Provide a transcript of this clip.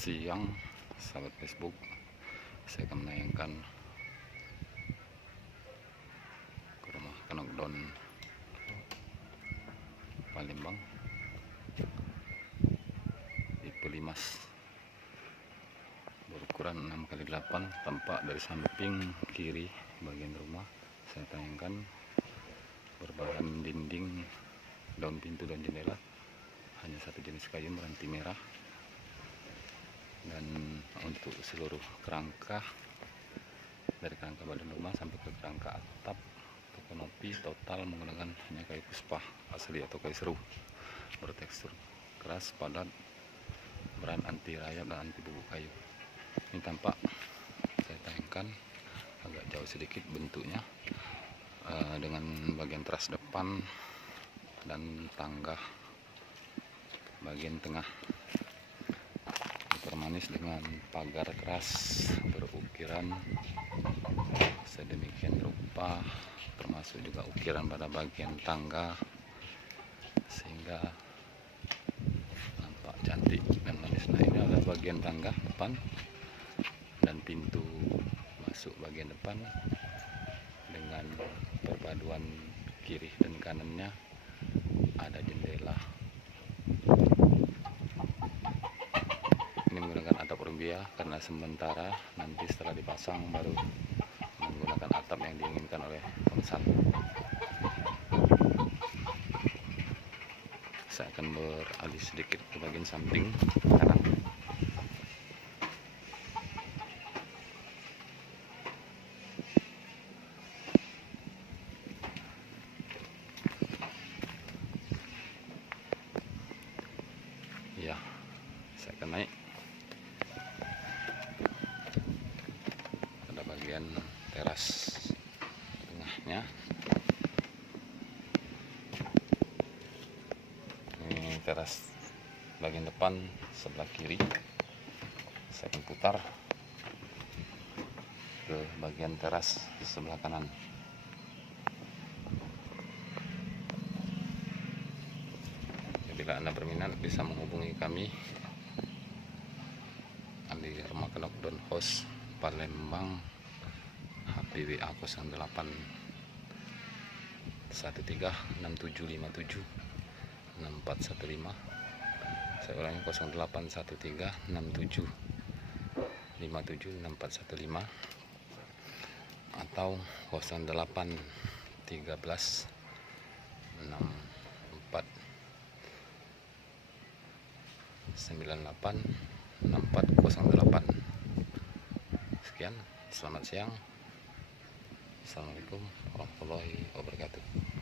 siang sahabat Facebook, saya akan menayangkan ke rumah Knockdown Palembang tipe Limas berukuran 6x8, tampak dari samping kiri bagian rumah. Saya tayangkan berbahan dinding, daun pintu dan jendela hanya satu jenis kayu meranti merah. Dan untuk seluruh kerangka, dari kerangka badan rumah sampai ke kerangka atap atau kanopi, total menggunakan hanya kayu puspa asli atau kayu seru, bertekstur keras, padat, beran anti rayap dan anti bubuk kayu. Ini tampak saya tayangkan agak jauh sedikit bentuknya, dengan bagian teras depan dan tangga bagian tengah permanis dengan pagar keras berukiran sedemikian rupa, termasuk juga ukiran pada bagian tangga sehingga nampak cantik dan manis. Nah, ini adalah bagian tangga depan dan pintu masuk bagian depan dengan perpaduan kiri dan kanannya ada jendela. Ini menggunakan atap Orbia karena sementara, nanti setelah dipasang baru menggunakan atap yang diinginkan oleh pemesan. Saya akan beralih sedikit ke bagian samping kanan. Ya, saya akan naik. Ada bagian teras tengahnya. Ini teras bagian depan sebelah kiri. Saya akan putar ke bagian teras sebelah kanan. Bila Anda berminat bisa menghubungi kami di rumah Knockdown House Palembang, HP WA 08 136757 6415. Saya ulangi 0813 67 57 6415 atau 08 13 64 98 6408. Sekian, selamat siang. Assalamualaikum warahmatullahi wabarakatuh.